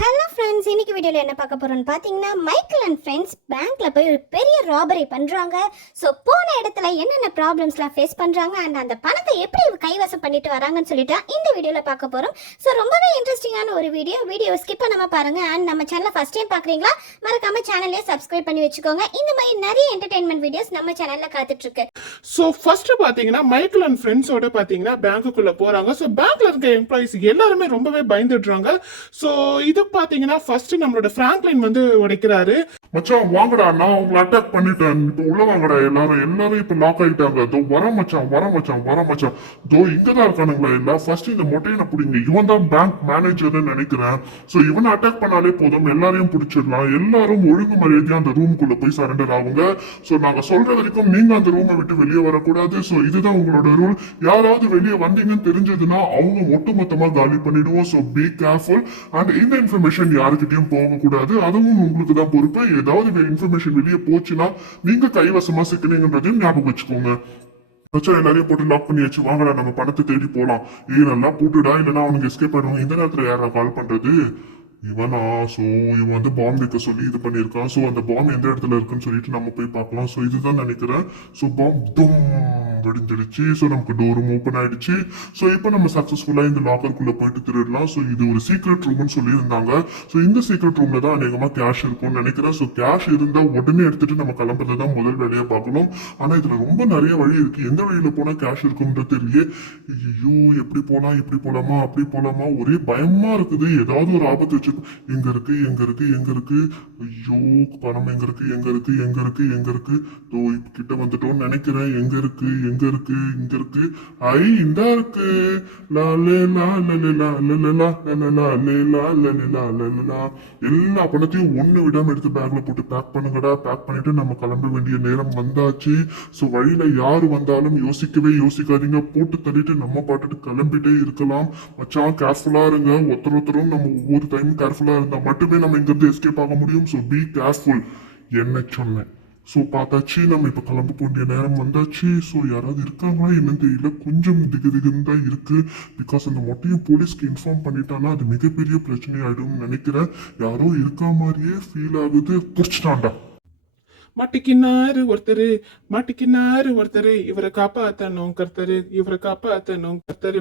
Hello friends, இன்னைக்கு வீடியோவில் என்ன பார்க்க போகிறோம்னு பார்த்தீங்கன்னா, மைக்கேல் அண்ட் ஃப்ரெண்ட்ஸ் பேங்க்கில் போய் ஒரு பெரிய ராபரி பண்ணுறாங்க. ஸோ போன இடத்துல என்னென்ன ப்ராப்ளம்ஸ்லாம் ஃபேஸ் பண்ணுறாங்க அண்ட் அந்த பணத்தை எப்படி கைவசம் பண்ணிட்டு வராங்கன்னு சொல்லிட்டு இந்த வீடியோவில் பார்க்க போகிறோம். ஸோ ரொம்பவே இன்ட்ரெஸ்டிங்கான ஒரு வீடியோ ஸ்கிப் பண்ணாமல் பாருங்கள். அண்ட் நம்ம சேனலை ஃபஸ்ட் டைம் பார்க்குறீங்களா, மறக்காம சேனலையே சப்ஸ்கிரைப் பண்ணி வச்சுக்கோங்க. இந்த மாதிரி நிறைய என்டர்டைன்மெண்ட் வீடியோஸ் நம்ம சேனலில் காத்துட்ருக்கு. ஸோ ஃபர்ஸ்ட் பார்த்தீங்கன்னா மைக்கேல் அண்ட் ஃப்ரெண்ட்ஸோட பார்த்தீங்கன்னா பேங்க்குள்ளே போகிறாங்க. ஸோ பேங்க்ல இருக்க எம்ப்ளாயிஸ் எல்லாருமே ரொம்பவே பயந்துடுறாங்க. ஸோ இது பார்த்தீங்கன்னா ஃபர்ஸ்ட் நம்மளோட ஃப்ராங்க்லின் வந்து உடைக்கிறாரு. மச்சான் வாங்கடா, நான் உங்களை அட்டாக் பண்ணிட்டேன், இப்போ உள்ள வாங்கடா. எல்லாரும் இப்போ லாக் ஆயிட்டாங்க. தோ வர மச்சான். தோ இங்கதான் இருக்கானுங்களா எல்லாம். ஃபர்ஸ்ட் இந்த மொட்டையனை பிடிங்க. இவன் தான் பேங்க் மேனேஜர்னு நினைக்கிறேன். ஸோ இவனை அட்டாக் பண்ணாலே போதும், எல்லாரையும் பிடிச்சிடலாம். எல்லாரும் ஒழுங்கு மரியாதையா அந்த ரூமுக்குள்ள போய் சரண்டர் ஆகுங்க. ஸோ நாங்க சொல்ற வரைக்கும் நீங்க அந்த ரூமை விட்டு வெளியே வரக்கூடாது. ஸோ இதுதான் உங்களோட ரூல். யாராவது வெளியே வந்தீங்கன்னு தெரிஞ்சதுன்னா அவங்க ஒட்டுமொத்தமா காலி பண்ணிடுவோம். So be careful. அண்ட் இந்த இன்ஃபர்மேஷன் யாருக்கிட்டையும் போகக்கூடாது. அதுவும் உங்களுக்கு தான் பொறுப்பு. ஏதாவது இன்ஃபர்மேஷன் வெளியே போச்சுன்னா நீங்க கைவசமா சிக்கனீங்கன்றதையும் ஞாபகம் வச்சுக்கோங்க. எல்லாரையும் போட்டு லாக் பண்ணி வச்சு வாங்கடா, நம்ம பணத்தை தேடி போலாம். நல்லா போட்டுடா, இல்லைன்னா அவனுக்கு எஸ்கேப் ஆயிடுவாங்க. இந்த நேரத்துல யாரா கால் பண்றது? இவனா? ஸோ இவன் வந்து பாம்பு வைக்க சொல்லி இது பண்ணியிருக்கான். ஸோ அந்த பாம்பு எந்த இடத்துல இருக்குன்னு சொல்லிட்டு நம்ம போய் பார்க்கலாம். ஸோ இதுதான் நினைக்கிறேன். ஸோ பாம்பு தும் வெடிஞ்சிடுச்சு. ஸோ நமக்கு டோரும் ஓப்பன் ஆயிடுச்சு. ஸோ இப்போ நம்ம சக்ஸஸ்ஃபுல்லாக இந்த லாக்கருக்குள்ள போயிட்டு திருடலாம். ஸோ இது ஒரு சீக்ரெட் ரூம்னு சொல்லியிருந்தாங்க. ஸோ இந்த சீக்ரெட் ரூம்ல தான் அநேகமாக கேஷ் இருக்கும்னு நினைக்கிறேன். ஸோ கேஷ் இருந்தால் உடனே எடுத்துட்டு நம்ம கிளம்புறது தான் முதல் வேலையை பார்க்கணும். ஆனால் இதுல ரொம்ப நிறைய வழி இருக்கு. எந்த வழியில போனால் கேஷ் இருக்கும்ன்றது தெரியல. ஐயோ, எப்படி போலாமா அப்படி போலாமா, ஒரே பயமா இருக்குது. ஏதாவது ஒரு ஆபத்து வச்சு எங்க இருக்கு. ஐயோ, பணம் எங்க இருக்கு. தோ கிட்ட வந்துட்டோம்னு நினைக்கிறேன். எங்க இருக்கு இங்க இருக்கு. ஐ இந்தா இருக்கு. எல்லா பணத்தையும் ஒண்ணு விடாம எடுத்து பேக்ல போட்டு பேக் பண்ணுங்கடா. பேக் பண்ணிட்டு நம்ம கிளம்ப வேண்டிய நேரம் வந்தாச்சு. ஸோ வழியில யாரு வந்தாலும் யோசிக்காதீங்க. போட்டு தள்ளிட்டு நம்ம பாட்டுட்டு கிளம்பிட்டே இருக்கலாம். மச்சான் கேர்ஃபுல்லா இருங்க. ஒருத்தரும் நம்ம ஒவ்வொரு டைம் கேர்ஃபுல்லா இருந்தா மட்டுமே நம்ம இங்கிருந்து எஸ்கேப் ஆக முடியும். So be careful. என்ன சொன்னேன்? ஸோ பார்த்தாச்சு, நம்ம இப்போ கிளம்ப வேண்டிய நேரம் வந்தாச்சு. ஸோ யாராவது இருக்காங்களா என்னன்னு தெரியல. கொஞ்சம் திகுன்னு தான் இருக்கு. பிகாஸ் அந்த மொட்டையும் போலீஸ்க்கு இன்ஃபார்ம் பண்ணிட்டானா அது மிகப்பெரிய பிரச்சனை ஆயிடும்னு நினைக்கிறேன். யாரோ இருக்கா மாதிரியே ஃபீல் ஆகுது. புடிச்சிட்டான்டா. மாட்டிக்கினாரு ஒருத்தரு, இவரை காப்பாத்தணும் கர்த்தரு.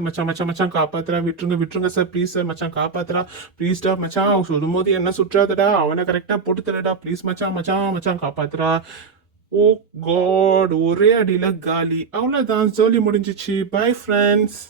மச்சான் காப்பாத்துறா. விட்டுருங்க சார், ப்ளீஸ் சார். மச்சான் காப்பாத்துறா, ப்ளீஸ்டா மச்சான். சொல்லும் போது என்ன சுற்றாதடா, அவனை கரெக்டா போட்டு தரடா ப்ளீஸ் மச்சான் காப்பாத்துறா. ஓ காட், ஒரே அடியில காலி. அவ்வளவுதான், ஜோலி முடிஞ்சிச்சு. Bye friends.